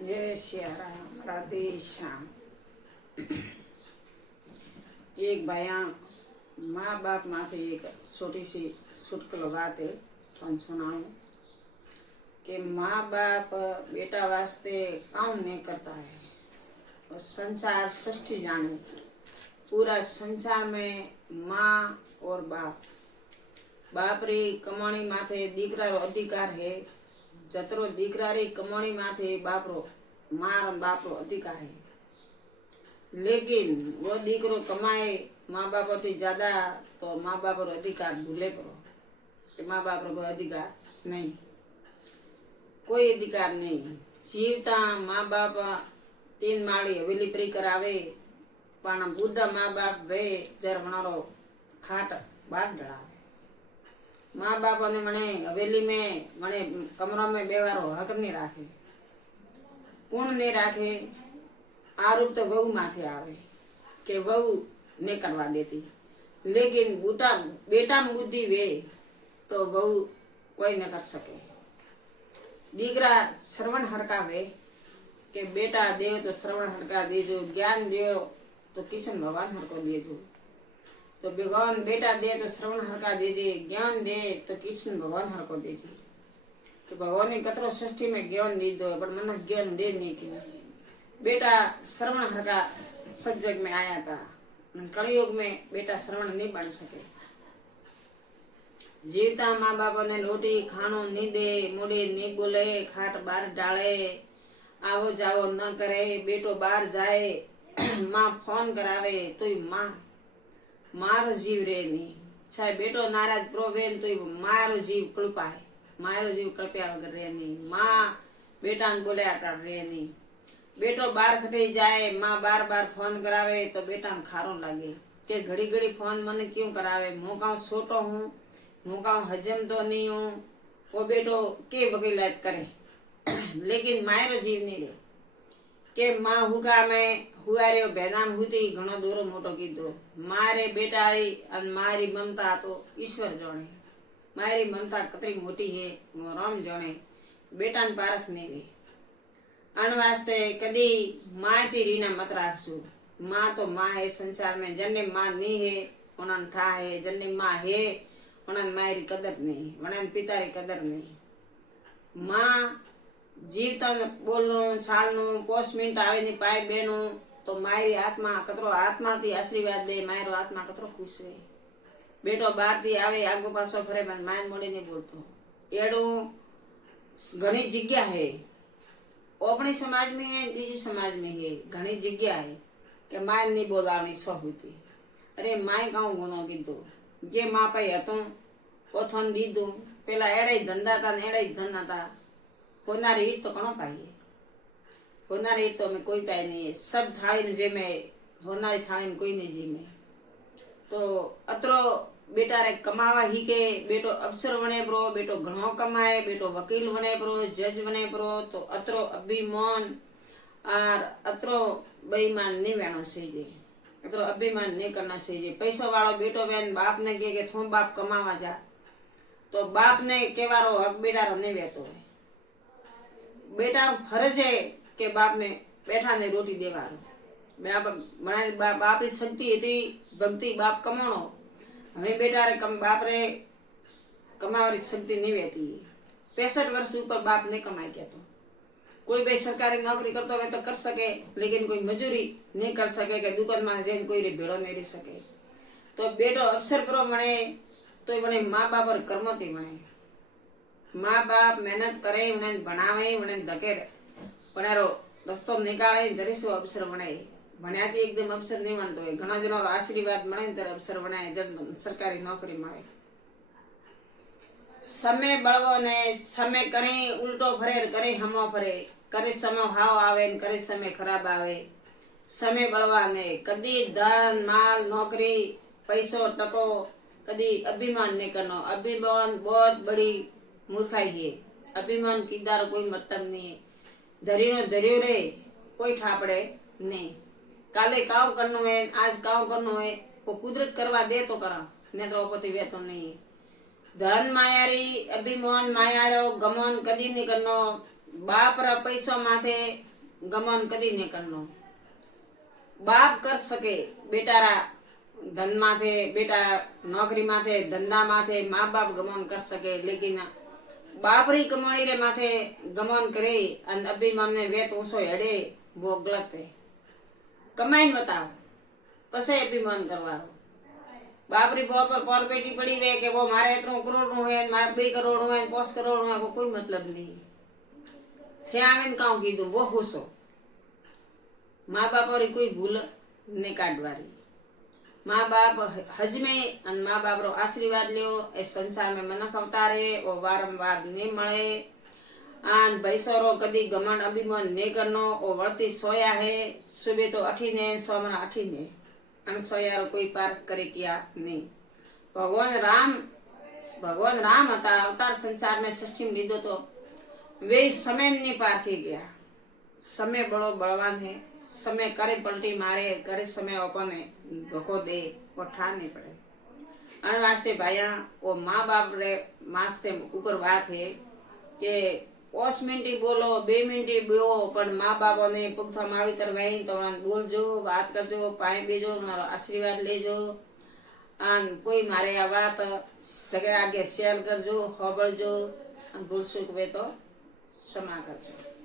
जय सिया राम, राधे श्याम। एक बयां माँ बाप माथे एक छोटी सी चुटकुलो बात है तो सुनाऊं कि माँ बाप बेटा वास्ते काम नहीं करता है और संसार सृष्टि जाने पूरा संसार में माँ और बाप री कमाणी माथे दीकरा रो अधिकार है जतरो दीकरा री कमाणी माथे बापरो मार बापरो अधिकार है। लेकिन वो दीकरो कमाए माँ बाप थी ज्यादा तो माँ बाप रो अधिकार भूले करो कि माँ बाप रो कोई अधिकार नहीं, कोई अधिकार नहीं। जीवता माँ बाप 3 माળી हवेली परी करावे पण बुढ़ा माँ बाप वे जर मनारो खाट बार डरावे। माँ बाप ने मने हवेली में मने कमरा में बेवारो हक नहीं राखे, कौन नहीं राखे। आरोप तो वहू माथे आवे के वहू नहीं करवा देती, लेकिन बूटा बेटा में बुद्धि वे तो वहू कोई न कर सके। दीकरा श्रवण हरकावे के बेटा देव तो श्रवण हरका देजो, ज्ञान देव तो किशन भगवान हरको देजो। तो भगवान बेटा दे तो श्रवण हरका देजे, ज्ञान दे तो कृष्ण भगवान हरको देजे। तो भगवान ने कतरो सृष्टि में ज्ञान दी दो पर मन ज्ञान दे नहीं कि बेटा श्रवण हरका सब जग में आया था, कलयुग में बेटा श्रवण नहीं बन सके। जीवता माँ बाप ने रोटी खानो नहीं दे, मुड़े नहीं बोले, खाट बार डाले, आवो जाओ न करे, बेटो बाहर जाए माँ फोन करावे तो माँ मारो जीव रे नहीं, चाहे बेटो नाराज प्रोवे तो मारो जीव कल्पाए, मारो जीव कल्प्या वगर रे नहीं। माँ बेटा ने बोले आटा रे नहीं। बेटो बार खटे जाए माँ बार बार फोन करावे तो बेटा ने खारो लगे के घड़ी घड़ी फोन मने क्यों करावे, मुँह गाँव छोटो हूँ, मुँह गाँव हजम तो नहीं हूँ, वो बेटो के वकीलात करे। लेकिन मायरो जीव नहीं रे के माँ हुगा में हुआ रे बेनाम हुती घणो दोरो मोटो कीधो। मारे बेटारी अन मारी ममता तो ईश्वर जाने, मारी ममता कतरी मोटी है वो राम जाने, बेटा ने पारख नहीं रे। अण वास्ते कदी माँ थी रीना मत राखसू। माँ तो माँ है संसार में, जन्ने माँ नहीं है उन्हें ठा है, जन्ने माँ है उन्हें मायरी कदर नहीं, उन्हें पिता री कदर नहीं। माँ जीवता बोलनु चालनु 5 मिनट आवे ने पाए बेनु तो मारी आत्मा कतरो आत्मा थी आशीर्वाद दे, मायरो आत्मा कतरो खुश रहे। बेटो बाहर थी आवे आगो पाछो फरे पण माय मोड़े नहीं बोलतो। एडो घणी जग्या है अपने समाज में है, बीजी समाज में है, घणी जग्या है कि माय नहीं बोलावनी सो हुई। अरे माय गाँव गुनो कीधो जे माँ पाई हतुं ओथन दीधुं, पेला एड़े धंधा था ने एड़े धंधा था। होनारी ईट तो कणो पाई है, होनारी ईट तो में कोई पाई नहीं है। सब थाली में जे में होनारी थाली में कोई नहीं जी में। तो अतरो बेटा रे कमावा ही के बेटो अफसर बने परो, बेटो घणो कमाए, बेटो वकील बने परो, जज बने परो, तो अतरो अभिमान और अतरो बेईमान नहीं वेणो चाहिए, अतरो अभिमान नहीं करना चाहिए। पैसो वालो बेटो बेन बाप ने कहे कि थू बाप कमावा जा तो बाप ने केवारो हक बेटा रो नहीं वेतो है। बेटा फर्ज है कि बाप ने बैठा ने रोटी देवारो। बाप री शक्ति थी भक्ति बाप कमाणो, हमें बेटा रे बाप रे कमावारी शक्ति नहीं रहती है। 65 वर्ष ऊपर बाप नहीं कमाई क्या तो कोई भाई सरकारी नौकरी करता हो तो कर सके, लेकिन कोई मजूरी नहीं कर सके कि दुकान में जाए कोई रे भेड़ो नहीं रह सके। तो बेटो अवसर पर बने तो बने माँ बाप और कर्मोती बने। माँ बाप मेहनत करे, उन्हें बनावे, उन्हें धके बनारो रस्तो निकाले जरी सो अवसर बनाए। भण्या थी एकदम अवसर नहीं बनतो है, घणा जनो आशीर्वाद मळे ત્યારે अवसर बनाए जब सरकारी नौकरी मळे। समय बळवो ने समय करे उल्टो फरे करे हमो फरे, करे समय हाव आवे ने करे समय खराब आवे। समय बळवा ने कदी धन माल नौकरी पैसो टको कदी अभिमान नहीं करनो। अभिमान बहुत बड़ी मूर्खाई है। अभिमान कीदार कोई मतलब नहीं है। धरीनो धरियो रे कोई ठापड़े नहीं। काले काव करनो है आज काव करनो है वो कुदरत करवा दे तो करा, ने तो पति वे तो नहीं। धन मायारी अभिमान मायारो गमन कदी नहीं करनो। बाप रा पैसो माथे गमन कदी नहीं करनो। बाप कर सके बेटारा धन माथे, बेटा नौकरी माथे, धंधा माथे माँ बाप गमन कर सके, लेकिन बापरी कमाणी रे माथे गमन करे अन अभिमान ने वेत ऊंचो हेडे वो गलत है। कमाईन बताओ पसे अभिमान करवानो। बापरी पर पेटी पड़ी वे के वो मारे इतनो करोड़ नु है, मारे 2 करोड़ नु है, 5 करोड़ नु है, वो कोई मतलब नहीं। थे आवेन काऊ कीधु वो खुशो। माँ बाप री कोई भूल ने काढवारी। माँ बाप हजमे अन माँ बाप रो आशीर्वाद लियो। ए संसार में मनख अवतारे वो वारंवार नहीं मळे। आन भैसरो कदी गमन अभिमान नहीं करनो। ओ वळती सोया है, सुबह तो अठीने सोमना अठीने अन सोयारो कोई पार करे किया नहीं। भगवान राम हता, अवतार संसार में सृष्टि में लीधो तो वे समय नहीं पार की गया। समय बड़ो बलवान है। समय करे पलटी मारे, करे समय अपने धोखो दे, वो ठाने पड़े। अनवासे भाइया वो माँ बाप रे मास से ऊपर बात है कि 5 मिनट बोलो 2 मिनट बोलो, पर माँ बाप ने पुख्ता मावितर वही तो बोलजो, बात करजो, पाए बेजो, आशीर्वाद लेजो। आन कोई मारे आ बात तके आगे शेयर करजो, खबरजो, भूल चूक वे तो क्षमा करजो।